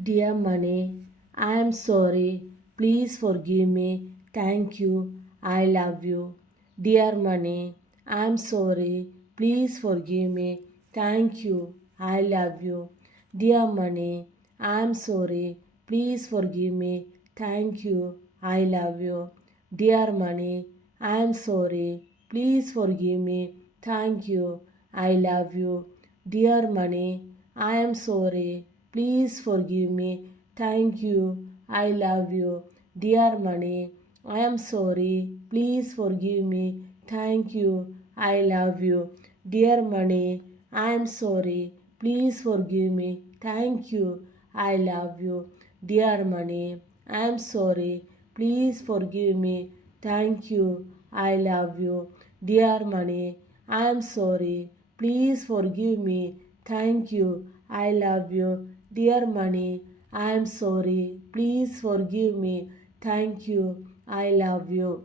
Dear money, I am sorry. Please forgive me. Thank you. I love you. Dear money, I am sorry. Please forgive me. Thank you. I love you. Dear money, I am sorry. Please forgive me. Thank you. I love you. Dear money, I am sorry. Please forgive me. Thank you. I love you. Dear money, I am sorry. Please forgive me. Thank you. I love you. Dear money, I am sorry. Please forgive me. Thank you. I love you. Dear money, I am sorry. Please forgive me. Thank you. I love you. Dear money, I am sorry. Please forgive me. Thank you. I love you. Dear money, I am sorry. Please forgive me. Thank you. I love you. Dear money, I am sorry. Please forgive me. Thank you. I love you.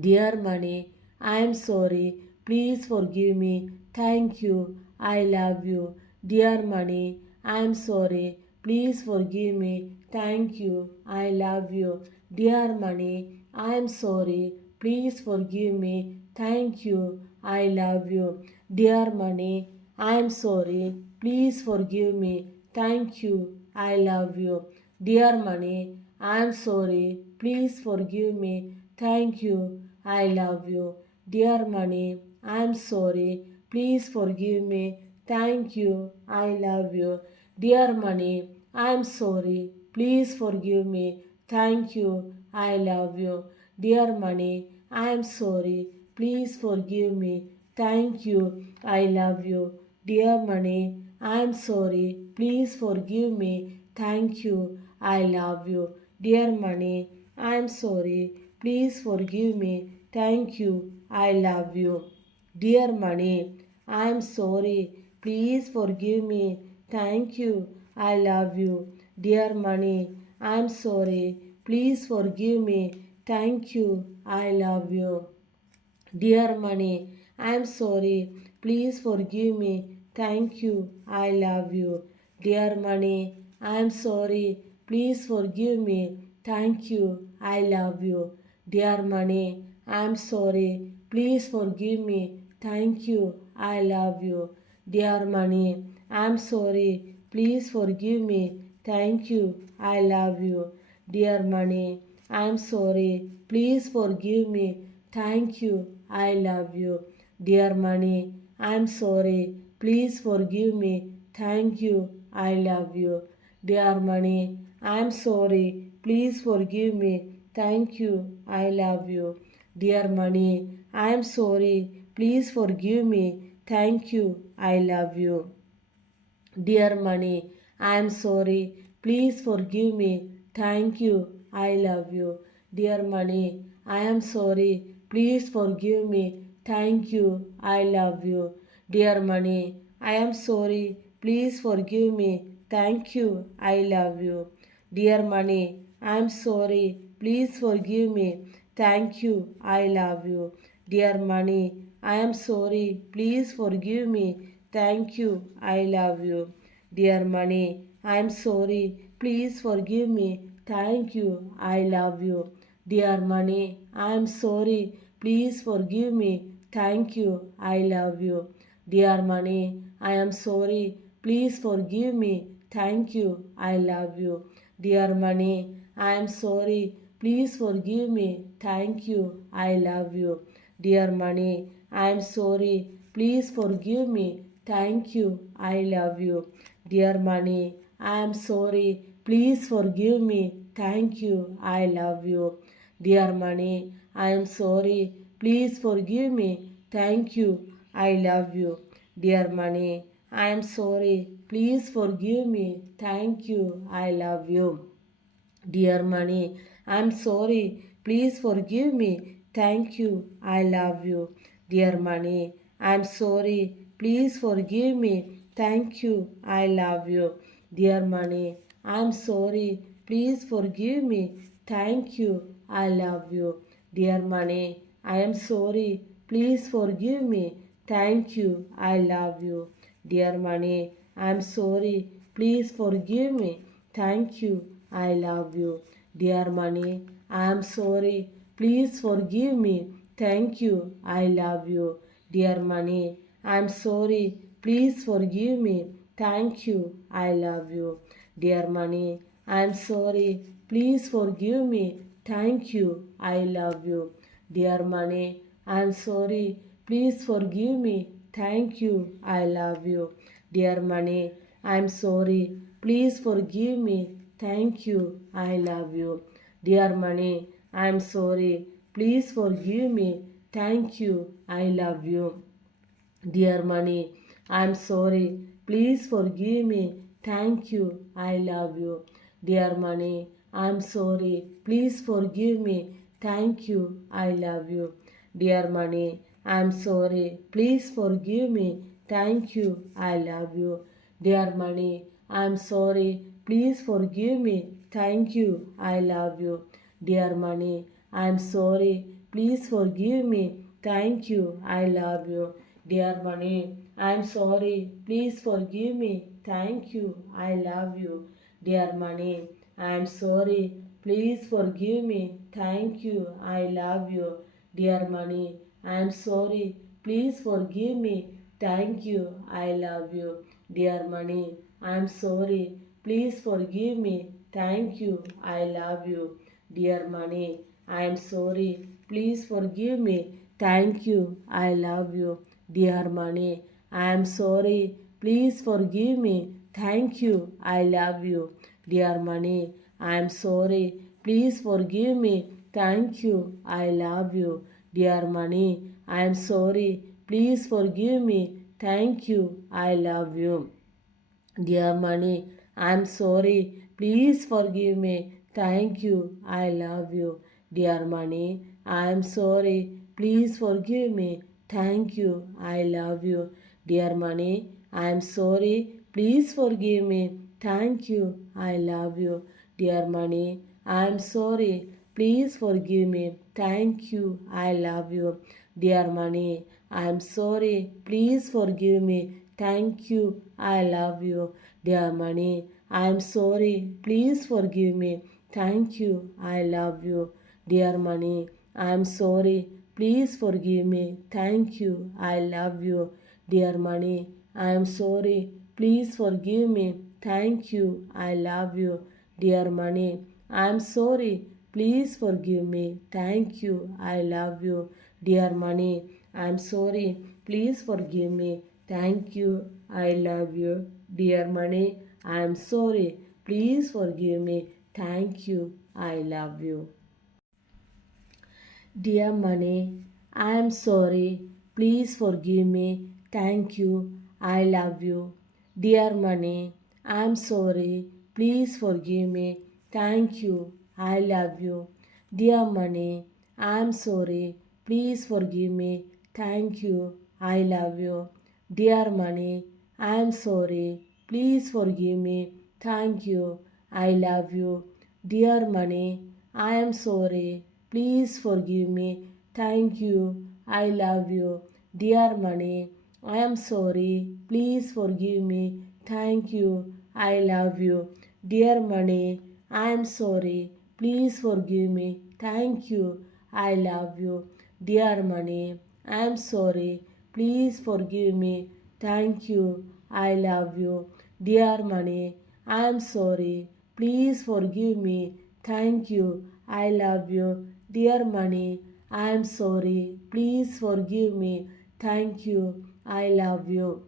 Dear money, I am sorry. Please forgive me. Thank you. I love you. Dear money, I am sorry. Please forgive me. Thank you. I love you. Dear money, I am sorry. Please forgive me. Thank you. I love you. Dear money, I am sorry. Please forgive me. Thank you. I love you. Dear money, I am sorry. Please forgive me. Thank you. I love you. Dear money, I am sorry. Please forgive me. Thank you. I love you. Dear money, I am sorry. Please forgive me. Thank you. I love you. Dear money, I am sorry. Please forgive me. Thank you. I love you. Dear money, I am sorry. Please forgive me. Thank you. I love you. Dear money, I am sorry. Please forgive me. Thank you. I love you. Dear money, I am sorry. Please forgive me. Thank you. I love you. Dear money, I am sorry. Please forgive me. Thank you. I love you. Dear money, I am sorry. Please forgive me. Thank you. I love you. Dear money, I am sorry. Please forgive me. Thank you. I love you. Dear money, I am sorry. Please forgive me. Thank you. I love you. Dear money, I am sorry. Please forgive me. Thank you. I love you. Dear money, I am sorry. Please forgive me. Thank you. I love you. Dear money, I am sorry. Please forgive me. Thank you. I love you. Dear money, I am sorry. Please forgive me. Thank you. I love you. Dear money, I am sorry. Please forgive me. Thank you. I love you. Dear money, I am sorry. Please forgive me. Thank you. I love you. Dear money, I am sorry. Please forgive me. Thank you. I love you. Dear money, I am sorry. Please forgive me. Thank you. I love you. Dear money, I am sorry. Please forgive me. Thank you. I love you. Dear money, I am sorry. Please forgive me. Thank you. I love you. Dear money, I am sorry. Please forgive me. Thank you. I love you. Dear money, I am sorry. Please forgive me. Thank you. I love you. Dear money, I am sorry. Please forgive me. Thank you. I love you. Dear money, I am sorry. Please forgive me. Thank you. I love you. Dear money, I am sorry. Please forgive me. Thank you. I love you. Dear money, I am sorry. Please forgive me. Thank you. I love you. Dear money, I am sorry. Please forgive me. Thank you. I love you. Dear money, I am sorry. Please forgive me. Thank you. I love you. Dear money, I'm sorry. Please forgive me. Thank you. I love you. Dear money, I'm sorry. Please forgive me. Thank you. I love you. Dear money, I'm sorry. Please forgive me. Thank you. I love you. Dear money, I am sorry. Please forgive me. Thank you. I love you. Dear money, I am sorry. Please forgive me. Thank you. I love you. Dear money, I am sorry. Please forgive me. Thank you. I love you. Dear money, I am sorry. Please forgive me. Thank you. I love you. Dear money, I am sorry. Please forgive me. Thank you. I love you. Dear money, I am sorry. Please forgive me. Thank you. I love you. Dear money, I am sorry. Please forgive me. Thank you. I love you. Dear money, I am sorry. Please forgive me. Thank you. I love you. Dear money, I am sorry. Please forgive me. Thank you. I love you. Dear money, I am sorry. Please forgive me. Thank you. I love you. Dear money, I am sorry. Please forgive me. Thank you. I love you. Dear money, I am sorry. Please forgive me. Thank you. I love you. Dear money, I am sorry. Please forgive me. Thank you. I love you. Dear money, I am sorry. Please forgive me. Thank you. I love you. Dear money, I am sorry. Please forgive me. Thank you. I love you. Dear money, I am sorry. Please forgive me. Thank you. I love you. Dear money, I am sorry. Please forgive me. Thank you. I love you. Dear money, I am sorry. Please forgive me. Thank you. I love you. Dear money, I am sorry. Please forgive me. Thank you. I love you. Dear money, I am sorry. Please forgive me. Thank you. I love you. Dear money, I am sorry. Please forgive me. Thank you. I love you. Dear money, I am sorry. Please forgive me. Thank you. I love you. Dear money, I am sorry. Please forgive me. Thank you. I love you. Dear money, I am sorry. Please forgive me. Thank you. I love you. Dear money, I am sorry. Please forgive me. Thank you. I love you. Dear money, I am sorry. Please forgive me. Thank you. I love you. Dear money, I am sorry. Please forgive me. Thank you. I love you. Dear money, I am sorry. Please forgive me. Thank you. I love you. Dear money, I am sorry. Please forgive me. Thank you. I love you. Dear money, I am sorry. Please forgive me. Thank you. I love you. Dear money, I am sorry. Please forgive me. Thank you. I love you. Dear money, I am sorry. Please forgive me. Thank you. I love you. Dear money, I am sorry. Please forgive me. Thank you. I love you. Dear money, I am sorry. Please forgive me. Thank you. I love you. Dear money, I am sorry. Please forgive me. Thank you. I love you. Dear money, I am sorry. Please forgive me. Thank you. I love you. Dear money, I am sorry. Please forgive me. Thank you. I love you. Dear money, I am sorry. Please forgive me. Thank you. I love you. Dear money, I am sorry. Please forgive me. Thank you. I love you. Dear money, I am sorry. Please forgive me. Thank you. I love you. Dear money, I am sorry. Please forgive me. Thank you. I love you. Dear money, I am sorry. Please forgive me. Thank you. I love you.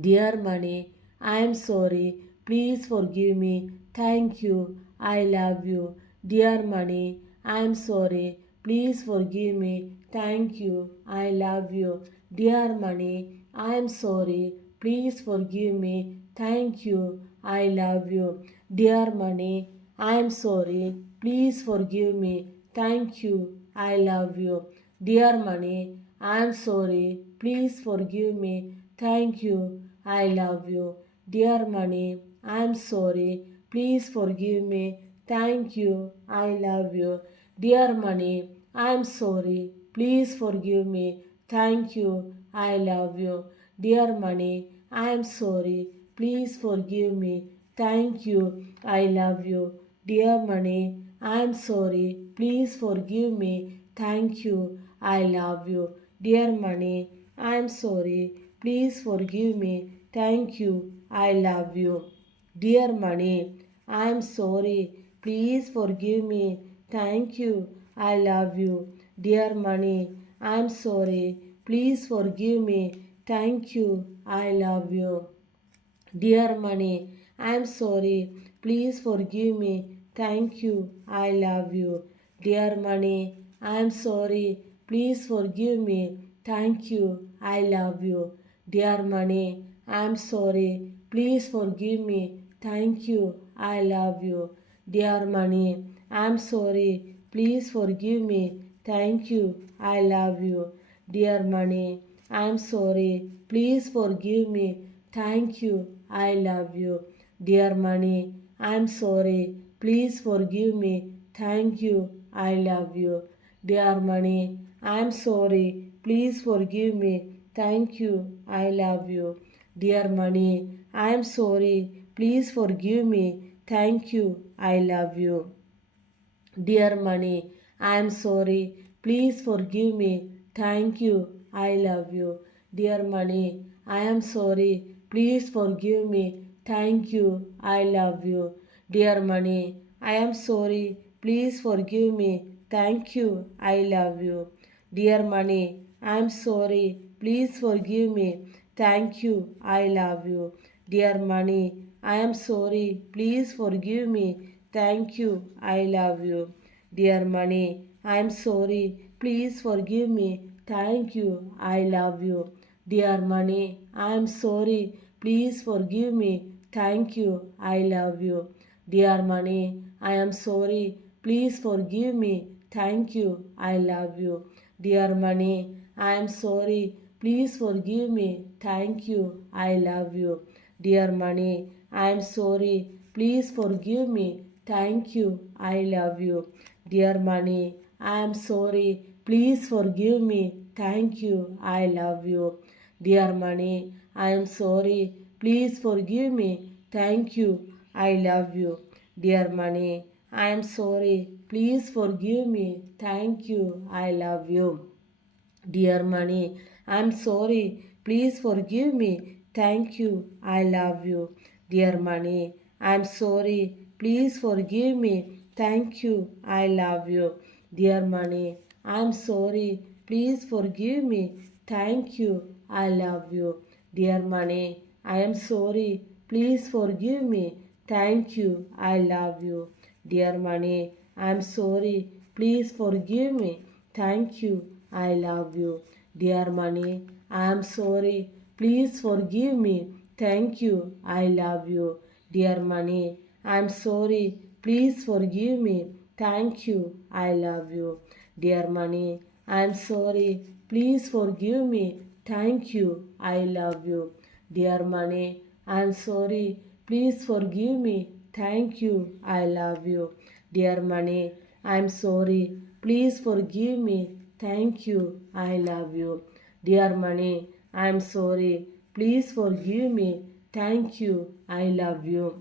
Dear money, I am sorry. Please forgive me. Thank you. I love you. Dear money, I am sorry. Please forgive me. Thank you. I love you. Dear money, I am sorry. Please forgive me. Thank you. I love you. Dear money, I am sorry. Please forgive me. Thank you. I love you. Dear money, I am sorry. Please forgive me. Thank you. I love you. Dear money, I am sorry. Please forgive me. Thank you. I love you. Dear money, I am sorry. Please forgive me. Thank you. I love you. Dear money, I am sorry. Please forgive me. Thank you. I love you. Dear money, I'm sorry. Please forgive me. Thank you. I love you. Dear money, I'm sorry. Please forgive me. Thank you. I love you. Dear money, I'm sorry. Please forgive me. Thank you. I love you. Dear money, I'm sorry. Please forgive me. Thank you. I love you. Dear money, I'm sorry. Please forgive me. Thank you. I love you. Dear money, I'm sorry. Please forgive me. Thank you. I love you. Dear money, I'm sorry. Please forgive me. Thank you. I love you. Dear money, I'm sorry. Please forgive me. Thank you. I love you. Dear money, I'm sorry. Please forgive me. Thank you. I love you. Dear money, I'm sorry. Please forgive me. Thank you. I love you. Dear money, I'm sorry. Please forgive me. Thank you. I love you. Dear money, I'm sorry. Please forgive me. Thank you. I love you. Dear money, I am sorry. Please forgive me. Thank you. I love you. Dear money, I am sorry. Please forgive me. Thank you. I love you. Dear money, I am sorry. Please forgive me. Thank you. I love you. Dear money, I am sorry. Please forgive me. Thank you. I love you. Dear money, I am sorry. Please forgive me. Thank you. I love you. Dear money, I am sorry. Please forgive me. Thank you. I love you. Dear money, I am sorry. Please forgive me. Thank you. I love you. Dear money, I am sorry. Please forgive me. Thank you. I love you. Dear money, I am sorry. Please forgive me. Thank you. I love you. Dear money, I am sorry. Please forgive me. Thank you. I love you. Dear money, I am sorry. Please forgive me. Thank you. I love you. Dear money, I am sorry. Please forgive me. Thank you. I love you. Dear money, I am sorry. Please forgive me. Thank you. I love you. Dear money, I'm sorry. Please forgive me. Thank you. I love you. Dear money, I'm sorry. Please forgive me. Thank you. I love you. Dear money, I'm sorry. Please forgive me. Thank you. I love you. Dear money, I am sorry. Please forgive me. Thank you. I love you. Dear money, I'm sorry. Please forgive me. Thank you. I love you. Dear money, I am sorry. Please forgive me. Thank you. I love you. Dear money, I am sorry. Please forgive me. Thank you. I love you. Dear money, I am sorry. Please forgive me. Thank you. I love you. Dear money, I am sorry. Please forgive me. Thank you. I love you. Dear money, I am sorry. Please forgive me. Thank you. I love you. Dear money, I am sorry. Please forgive me. Thank you. I love you.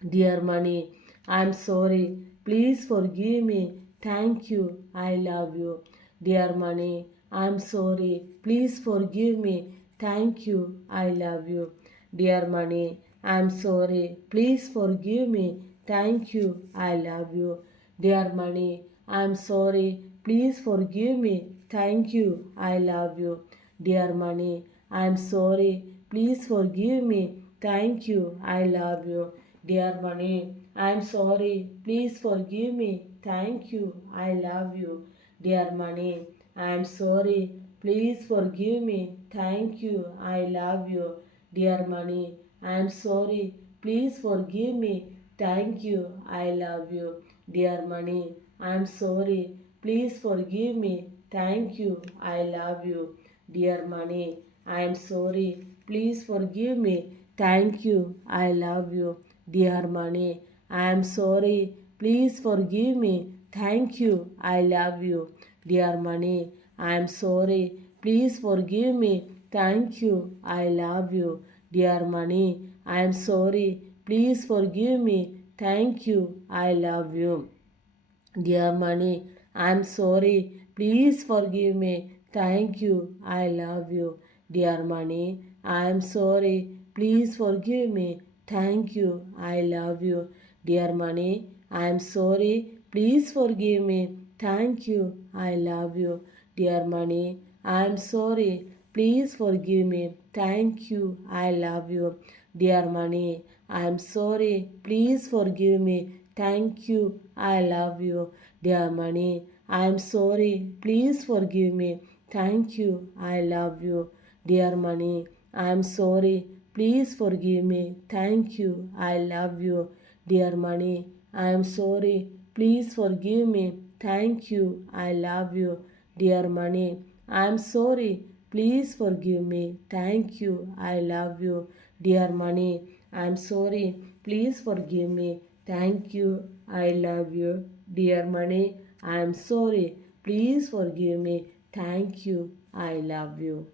Dear money, I am sorry. Please forgive me. Thank you. I love you. Dear money, I am sorry. Please forgive me. Thank you. I love you. Dear money, I am sorry. Please forgive me. Thank you. I love you. Dear money, I am sorry. Please forgive me. Thank you. I love you. Dear money, I am sorry. Please forgive me. Thank you. I love you. Dear money, I am sorry. Please forgive me. Thank you. I love you. Dear money, I am sorry. Please forgive me. Thank you. I love you. Dear money, I am sorry. Please forgive me. Thank you. I love you. Dear money, I am sorry. Please forgive me. Thank you. I love you. Dear money, I am sorry. Please forgive me. Thank you. I love you. Dear money, I am sorry. Please forgive me. Thank you. I love you. Dear money, I am sorry. Please forgive me. Thank you. I love you. Dear money, I am sorry. please forgive me. Thank you. I love you. Dear money, I'm sorry. Please forgive me. Thank you. I love you. Dear money, I'm sorry. Please forgive me. Thank you. I love you. Dear money, I'm sorry. Please forgive me. Thank you. I love you. Dear money, I'm sorry. Please forgive me. Thank you. I love you. Dear money, I'm sorry. Please forgive me. Thank you. I love you. Dear money, I'm sorry. Please forgive me. Thank you. I love you. Dear money, I'm sorry. Please forgive me. Thank you. I love you. Dear money, I'm sorry. Please forgive me. Thank you. I love you. Dear money, I'm sorry. Please forgive me. Thank you. I love you. Dear money, I'm sorry. Please forgive me. Thank you. I love you. Dear money, I'm sorry. Please forgive me. Thank you. I love you.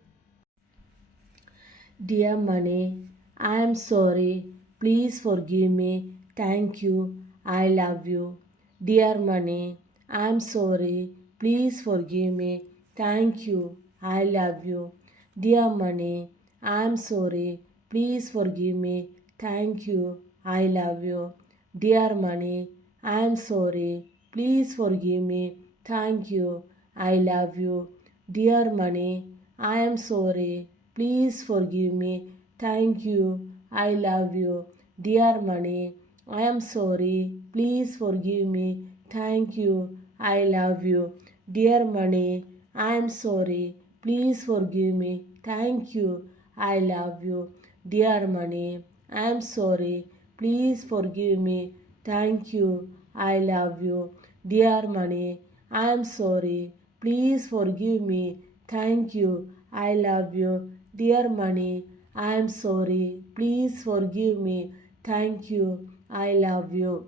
Dear money, I'm sorry. Please forgive me. Thank you. I love you. Dear money, I'm sorry. Please forgive me. Thank you. I love you. Dear money, I'm sorry. Please forgive me. Thank you. I love you. Dear money, I'm sorry. Please forgive me. Thank you. I love you. Dear money, I am sorry. Please forgive me. Thank you. I love you. Dear money, I am sorry. Please forgive me. Thank you. I love you. Dear money, I am sorry. Please forgive me. Thank you. I love you. Dear money, I am sorry. Please forgive me. Thank you. I love you. Dear money, I am sorry. Please forgive me. Thank you. I love you. Dear money, I am sorry. Please forgive me. Thank you. I love you.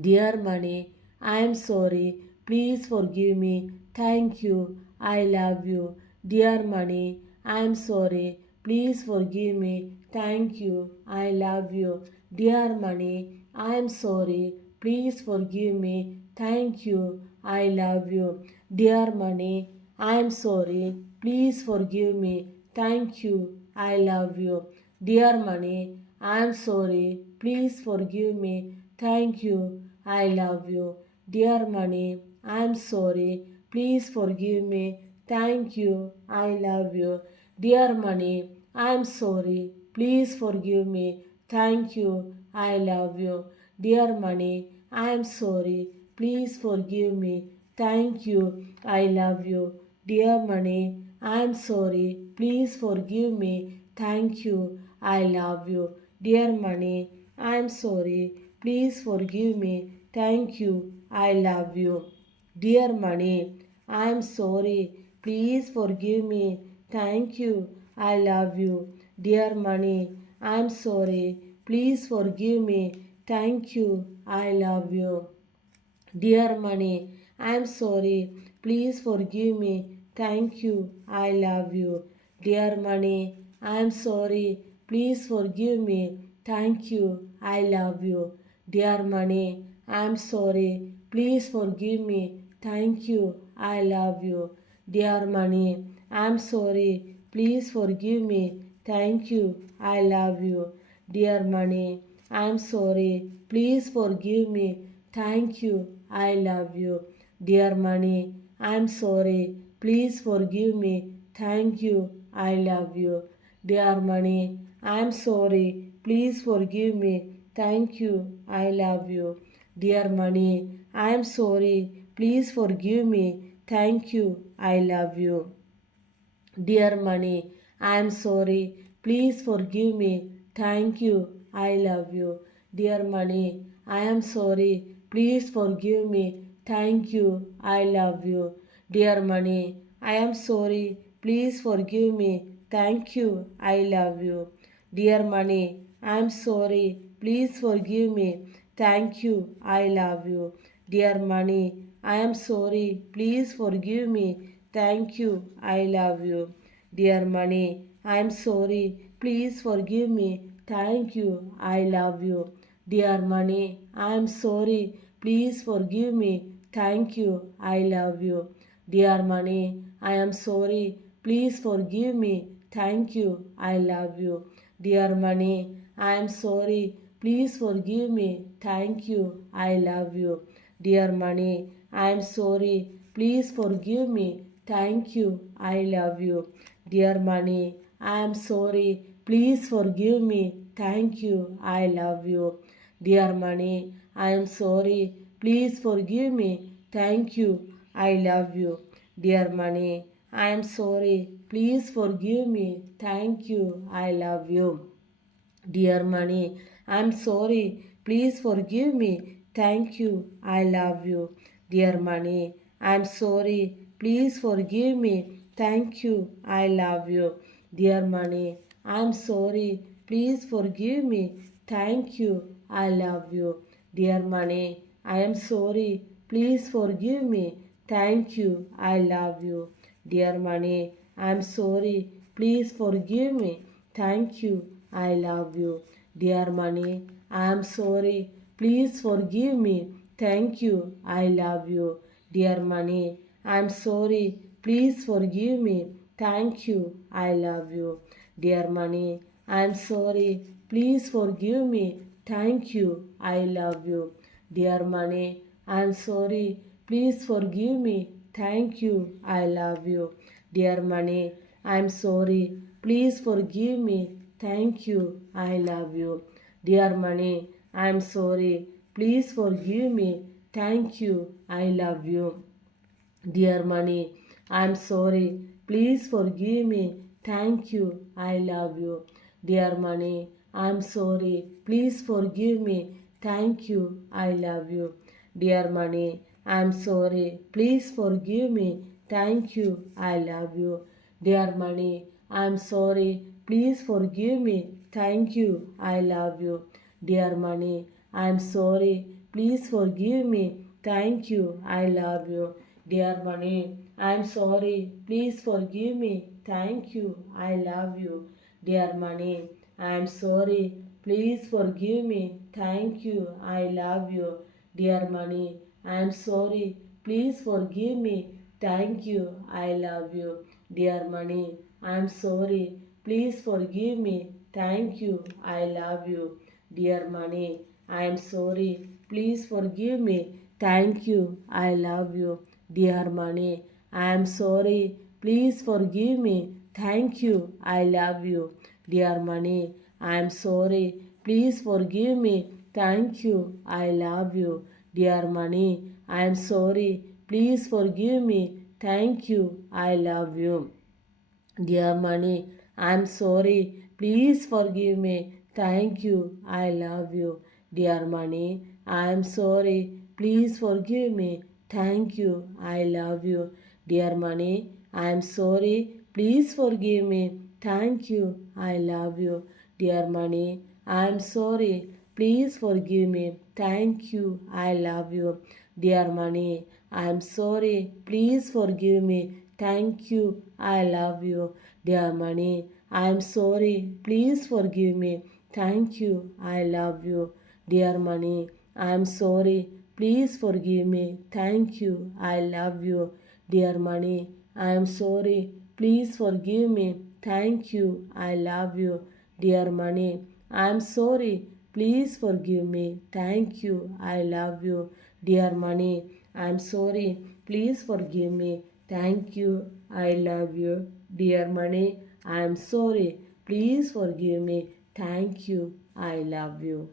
Dear money, I am sorry. Please forgive me. Thank you. I love you. Dear money, I am sorry. Please forgive me. Thank you. I love you. Dear money, I am sorry. Please forgive me. Thank you. I love you. Dear money, I am sorry. Please forgive me. Thank you. I love you. Dear money, I am sorry. Please forgive me. Thank you. I love you. Dear money, I am sorry. Please forgive me. Thank you. I love you. Dear money, I am sorry. Please forgive me. Thank you. I love you. Dear money, I am sorry. Please forgive me. Thank you. I love you. Dear money, I am sorry. Please forgive me. Thank you. I love you. Dear money, I am sorry. Please forgive me. Thank you. I love you. Dear money, I am sorry. Please forgive me. Thank you. I love you. Dear money, I am sorry. Please forgive me. Thank you. I love you. Dear money, I am sorry. Please forgive me. Thank you. I love you. Dear money, I am sorry. Please forgive me. Thank you. I love you. Dear money, I am sorry. Please forgive me. Thank you. I love you. Dear money, I am sorry. Please forgive me. Thank you. I love you. Dear money, I am sorry. Please forgive me. Thank you. I love you. Dear money, I'm sorry. Please forgive me. Thank you. I love you. Dear money, I'm sorry. Please forgive me. Thank you. I love you. Dear money, I'm sorry. Please forgive me. Thank you. I love you. Dear money, I am sorry. Please forgive me. Thank you. I love you. Dear money, I am sorry. Please forgive me. Thank you. I love you. Dear money, I am sorry. Please forgive me. Thank you. I love you. Dear money, I am sorry. Please forgive me. Thank you. I love you. Dear money, I am sorry. Please forgive me. Thank you. I love you. Dear money, I am sorry. Please forgive me. Thank you. I love you. Dear money, I am sorry. Please forgive me. Thank you. I love you. Dear money, I am sorry. Please forgive me. Thank you. I love you. Dear money, I am sorry. Please forgive me. Thank you. I love you. Dear money, I am sorry. Please forgive me. Thank you. I love you. Dear money, I am sorry. Please forgive me. Thank you. I love you. Dear money, I am sorry. Please forgive me. Thank you. I love you. Dear money, I am sorry. Please forgive me. Thank you. I love you. Dear money, I'm sorry. Please forgive me. Thank you. I love you. Dear money, I'm sorry. Please forgive me. Thank you. I love you. Dear money, I'm sorry. Please forgive me. Thank you. I love you. Dear money, I am sorry. Please forgive me. Thank you. I love you. Dear money, I'm sorry. Please forgive me. Thank you. I love you. Dear money, I am sorry. Please forgive me. Thank you. I love you. Dear money, I am sorry. Please forgive me. Thank you. I love you. Dear money, I am sorry. Please forgive me. Thank you. I love you. Dear money, I am sorry. Please forgive me. Thank you. I love you. Dear money, I am sorry. Please forgive me. Thank you. I love you. Dear money, I am sorry. Please forgive me. Thank you. I love you. Dear money, I am sorry. Please forgive me. Thank you. I love you. Dear money, I am sorry. Please forgive me. Thank you. I love you. Dear money, I am sorry. Please forgive me. Thank you. I love you. Dear money, I am sorry. Please forgive me. Thank you. I love you. Dear money, I am sorry. Please forgive me. Thank you. I love you. Dear money, I am sorry. Please forgive me. Thank you. I love you. Dear money, I am sorry. Please forgive me. Thank you. I love you. Dear money, I am sorry. Please forgive me. Thank you. I love you. Dear money, I am sorry. Please forgive me. Thank you. I love you. Dear money, I am sorry. Please forgive me. Thank you. I love you. Dear money, I am sorry. Please forgive me. Thank you. I love you. Dear money, I am sorry. Please forgive me. Thank you. I love you. Dear money, I am sorry. Please forgive me. Thank you. I love you. Dear money, I am sorry. Please forgive me. Thank you. I love you. Dear money, I am sorry. Please forgive me. Thank you. I love you. Dear money, I am sorry. Please forgive me. Thank you. I love you. Dear money, I am sorry. Please forgive me. Thank you. I love you. Dear money, I am sorry. Please forgive me. Thank you. I love you. Dear money, I am sorry. Please forgive me. Thank you. I love you. Dear money, I am sorry. Please forgive me. Thank you. I love you. Dear money, I am sorry. Please forgive me. Thank you. I love you. Dear money, I am sorry. Please forgive me. Thank you. I love you. Dear money, I am sorry. Please forgive me. Thank you. I love you. Dear money, I am sorry. Please forgive me. Thank you. I love you.